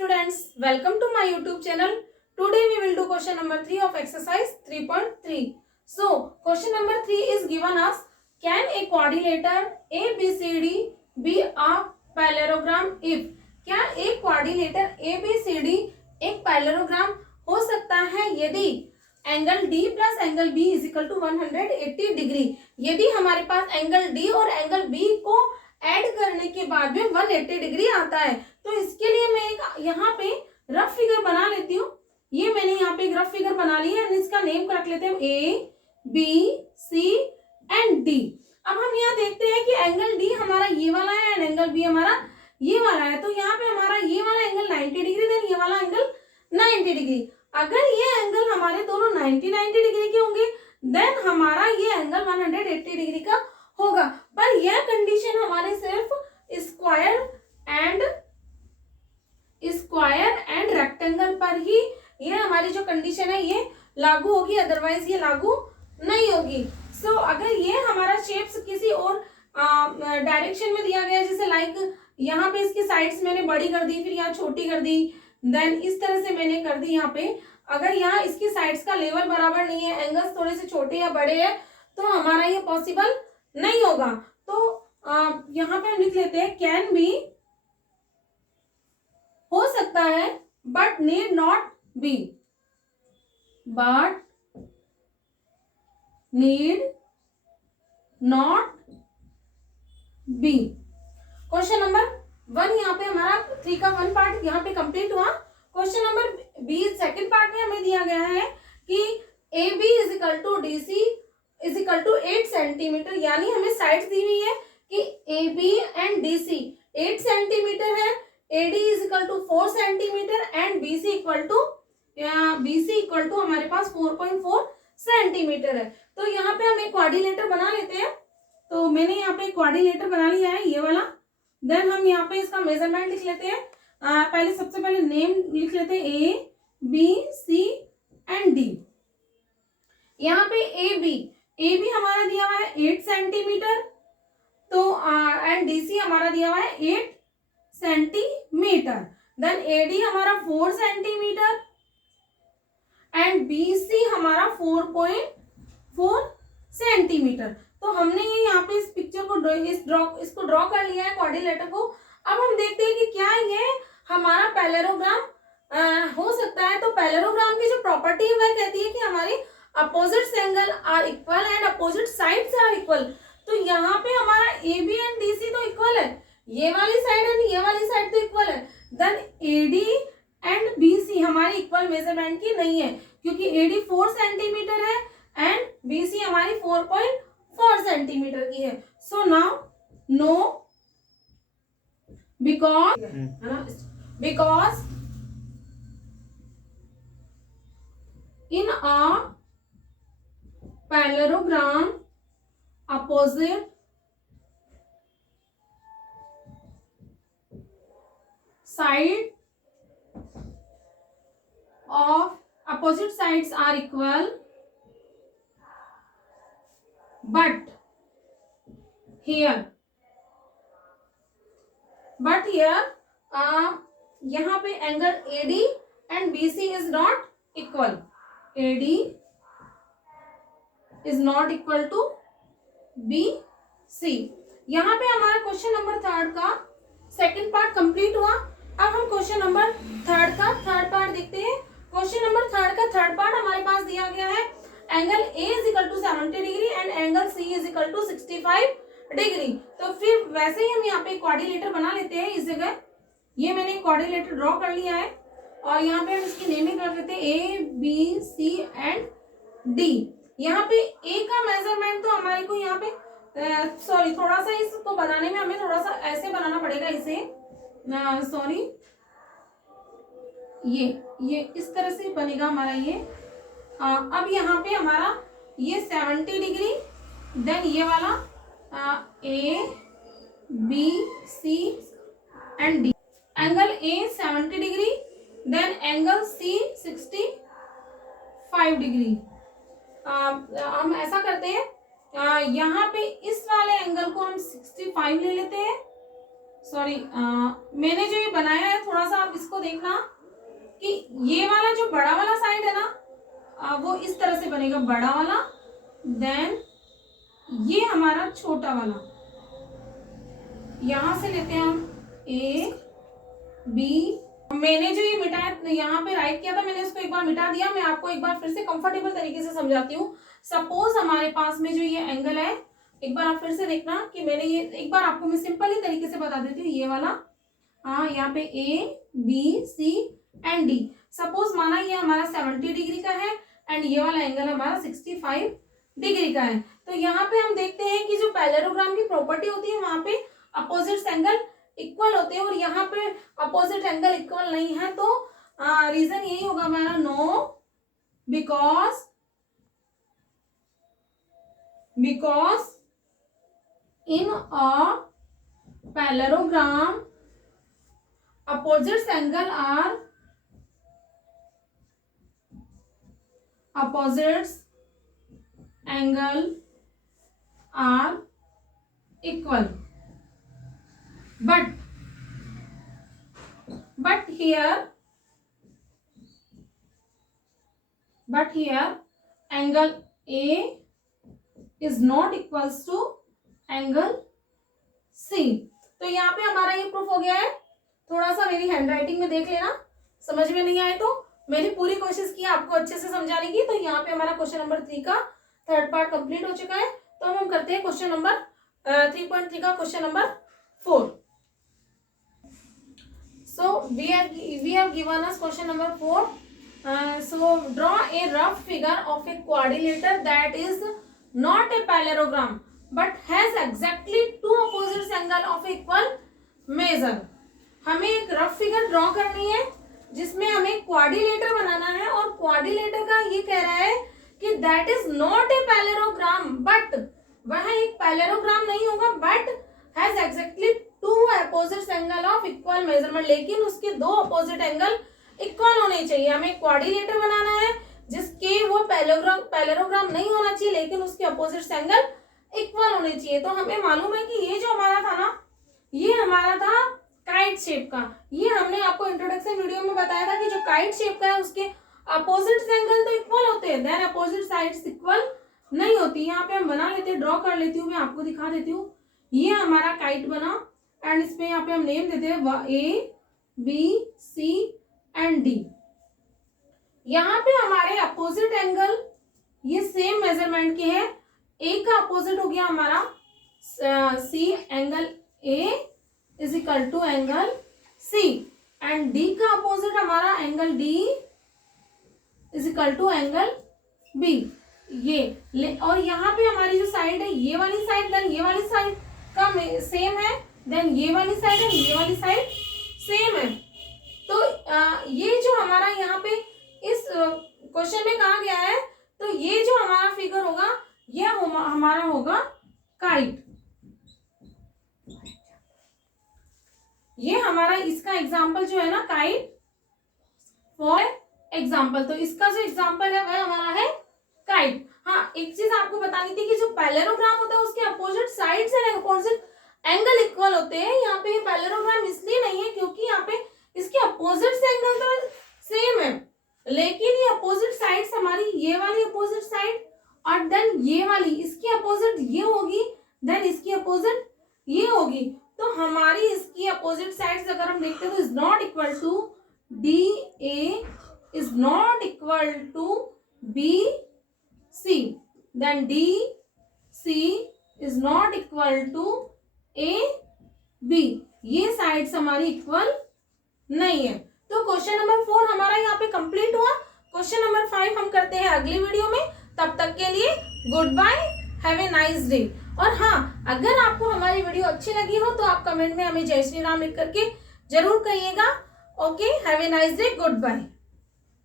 students, welcome to my YouTube channel. Today we will do question number 3 of exercise 3.3. So, question number 3 is given us, can a quadrilateral ABCD be a parallelogram if? क्या एक quadrilateral ABCD एक parallelogram हो सकता है यदि angle D plus angle B is equal to 180 degree. यदि हमारे पास एंगल D और एंगल B को ऐड करने के बाद में 180 डिग्री आता है, तो इसके लिए मैं एक यहाँ पे रफ फिगर बना लेती हूँ। ये मैंने यहाँ पे एक रफ फिगर बना ली है, इसका नेम रख लेते हैं A, B, C and D। अब हम यहाँ देखते हैं कि एंगल D हमारा ये वाला है एंड एंगल B हमारा ये वाला है, तो यहाँ पे हमारा ये वाला एंगल 90 डिग्री, देन ये वाला एंगल 90 डिग्री। अगर ये एंगल हमारे दोनों 90 डिग्री के होंगे, देन हमारा ये एंगल 180 डिग्री का होगा। पर यह कंडीशन हमारे सिर्फ स्क्वायर एंड रेक्टेंगल पर ही ये हमारी जो कंडीशन है ये लागू होगी, अदरवाइज ये लागू नहीं होगी। सो अगर ये हमारा शेप्स किसी और डायरेक्शन में दिया गया, जैसे लाइक यहाँ पे इसकी साइड्स मैंने बड़ी कर दी, फिर यहाँ छोटी कर दी, देन इस तरह से मैंने कर दी यहाँ पे। अगर यहाँ इसकी साइड्स का लेवल बराबर नहीं है, एंगल्स थोड़े से छोटे या बड़े हैं, तो हमारा ये पॉसिबल नहीं होगा। तो यहाँ पे हम लिख लेते हैं कैन बी, हो सकता है, but need not be, but need not be. Question number 1 यहाँ पे हमारा 3 का 1 पार्ट यहाँ पे कंप्लीट हुआ। Question number B second part में हमें दिया गया है कि A B is equal to D C is equal to 8 centimetre, यानी हमें साइड्स दी हुई है कि A B and D C 8 centimetre है, A D is equal to 4 centimetre and B C equal to हमारे पास 4.4 सेंटीमीटर है। तो यहाँ पे हम एक क्वाड्रिलेटर बना लेते हैं। तो मैंने यहाँ पे एक क्वाड्रिलेटर बना लिया है, ये वाला। देन हम यहाँ पे इसका मेजरमेंट लिख लेते हैं। पहले सबसे पहले नेम लिख लेते हैं A B C and D. यहाँ पे ए बी हमारा दिया हुआ है 8 सेंटीमीटर, तो एंड डी सी हमारा दिया हुआ है 8 सेंटीमीटर। देन ए डी हमारा 4 सेंटीमीटर एंड बी सी हमारा 4.4 सेंटीमीटर। तो हमने ये यहाँ पे इस पिक्चर को इसको ड्रॉ कर लिया है क्वाड्रिलेटर को। अब हम देखते हैं कि क्या ये हमारा पैरेललोग्राम हो सकता है। तो पैरेललोग्राम की जो प्रॉपर्टी है वह कहती है कि हमारी opposite angle are equal and opposite sides are equal. तो यहाँ पे हमारा A B and D C तो इक्वल है, ये वाली साइड एंड ये वाली साइड तो इक्वल है। Then A D and B C हमारी इक्वल मेजरमेंट की नहीं है, क्योंकि ए डी 4 सेंटीमीटर है एंड बी सी हमारी 4.4 सेंटीमीटर की है। So now no, because in a parallelogram opposite sides are equal, but here यहाँ पे angle AD and BC is not equal, AD is not equal to BC। यहाँ पे हमारा question number 3 का second part complete हुआ। अब हम question number 3 का थर्ड पार्ट देखते हैं। क्वेश्चन नंबर 3 का थर्ड पार्ट हमारे पास दिया गया है angle A is equal to 70 degree and angle C is equal to 65 degree. तो फिर वैसे ही हम यहाँ पे क्वाड्रिलेटर बना लेते हैं। इस जगह ये मैंने क्वाड्रिलेटर ड्रॉ कर लिया है और यहाँ पे हम इसकी नेमिंग कर लेते हैं A B C and D. यहाँ पे ए का मेजरमेंट तो हमारे को यहाँ पे सॉरी थोड़ा सा इसको बनाने में हमें थोड़ा सा ऐसे बनाना पड़ेगा इसे, सॉरी ये इस तरह से बनेगा हमारा ये। अब यहाँ पे हमारा ये 70 डिग्री, देन ये वाला A B C and D. Angle A 70 degree, then angle C 65 degree. हम ऐसा करते हैं, यहाँ पे इस वाले एंगल को हम 65 ले लेते हैं सॉरी, मैंने जो ये बनाया है थोड़ा सा आप इसको देखना कि ये वाला जो बड़ा वाला साइड है ना वो इस तरह से बनेगा, बड़ा वाला, देन ये हमारा छोटा वाला, यहां से लेते हैं हम ए बी। मैंने जो ये मिटाया यहाँ पे राइट किया था, मैंने इसको एक बार मिटा दिया। मैं आपको एक बार फिर से कंफर्टेबल तरीके से समझाती हूँ। सपोज हमारे पास में जो ये एंगल है, एक बार आप फिर से देखना कि मैंने ये एक बार आपको मैं सिंपल ही तरीके से बता देती हूँ। ये वाला, हाँ, यहाँ पे A B C and D. Suppose माना ये हमारा 70 डिग्री का है एंड ये वाला एंगल हमारा 65 डिग्री का है। तो यहाँ पे हम देखते हैं कि जो पैरेललोग्राम की प्रॉपर्टी होती है वहां पे अपोजिट एंगल इक्वल होते हैं, और यहाँ पे अपोजिट एंगल इक्वल नहीं है। तो रीजन यही होगा हमारा no, because in a parallelogram opposite angle are equal, but here angle A is not equals to angle C। तो यहाँ पे हमारा ये प्रूफ हो गया है। थोड़ा सा मेरी हैंडराइटिंग में देख लेना, समझ में नहीं आए तो मैंने पूरी कोशिश की आपको अच्छे से समझाने की। तो यहाँ पे हमारा क्वेश्चन नंबर 3 का थर्ड पार्ट कंप्लीट हो चुका है। तो हम करते हैं क्वेश्चन नंबर 3.3 का question number 4। So we have given us question number 4। So draw a rough figure of a quadrilateral that is not a parallelogram but has exactly 2 opposite angle of equal measure. हमें एक rough figure draw करनी है जिसमें हमें quadrilateral बनाना है, और quadrilateral का ये कह रहा है कि that is not a parallelogram, but वह एक पैरेललोग्राम नहीं होगा, but has exactly 2 opposite angle of equal measurement, लेकिन उसके 2 अपोजिट एंगल इक्वल होने चाहिए। हमें क्वाड्रिलेटर बनाना है जिसके वो पैरेललोग्राम नहीं होना चाहिए, लेकिन उसके अपोजिट एंगल इक्वल होने चाहिए। तो हमें मालूम है कि ये जो हमारा था ना, ये हमारा था काइट शेप का। ये हमने आपको इंट्रोडक्शन वीडियो में बताया था कि जो काइट शेप का है उसके अपोजिट एंगल तो इक्वल होते हैं, देन अपोजिट साइड्स इक्वल नहीं होती। यहाँ पे हम बना लेते हैं, ड्रॉ कर लेती हूँ, मैं आपको दिखा देती हूँ। ये हमारा काइट बना एंड इसमें यहाँ पे हम नेम देते हैं A B C and D. यहाँ पे हमारे अपोजिट एंगल ये सेम मेजरमेंट के हैं। ए का अपोजिट हो गया हमारा C, angle A is equal to angle C, and D का अपोजिट हमारा angle D is equal to angle B. ये और यहाँ पे हमारी जो साइड है, ये वाली साइड देन ये वाली साइड का सेम है, देन ये वाली साइड है, ये वाली साइड सेम है। तो ये जो हमारा यहाँ पे इस क्वेश्चन में कहा गया है, तो ये जो हमारा फिगर होगा ये हमारा होगा काइट। ये हमारा इसका एग्जाम्पल जो है ना, काइट फॉर एग्जाम्पल। तो इसका जो एग्जाम्पल है वह हमारा है काइट। हाँ, एक चीज आपको बतानी थी कि जो पैरेललोग्राम होता है उसके opposite sides and opposite angle equal होते हैं। यहाँ पे पैरेललोग्राम इसलिए नहीं है क्योंकि यहाँ पे इसके अपोजिट एंगल तो सेम है, लेकिन ये अपोजिट साइड्स हमारी ये वाली अपोजिट साइड और देन ये वाली, इसकी अपोजिट ये होगी, देन इसकी अपोजिट ये होगी। तो हमारी इसकी अपोजिट साइड्स अगर हम देखते हैं तो is not equal to D A is not equal to B C, then D C is not equal to A B. ये साइड्स हमारी इक्वल नहीं है। तो क्वेश्चन नंबर 4 हमारा यहाँ पे कंप्लीट हुआ। क्वेश्चन नंबर 5 हम करते हैं अगली वीडियो में। तब तक के लिए goodbye, have a nice day. और हाँ, अगर आपको हमारी वीडियो अच्छी लगी हो तो आप कमेंट में हमें जय श्री राम लिख करके जरूर कहिएगा। Okay, have a nice day, good bye.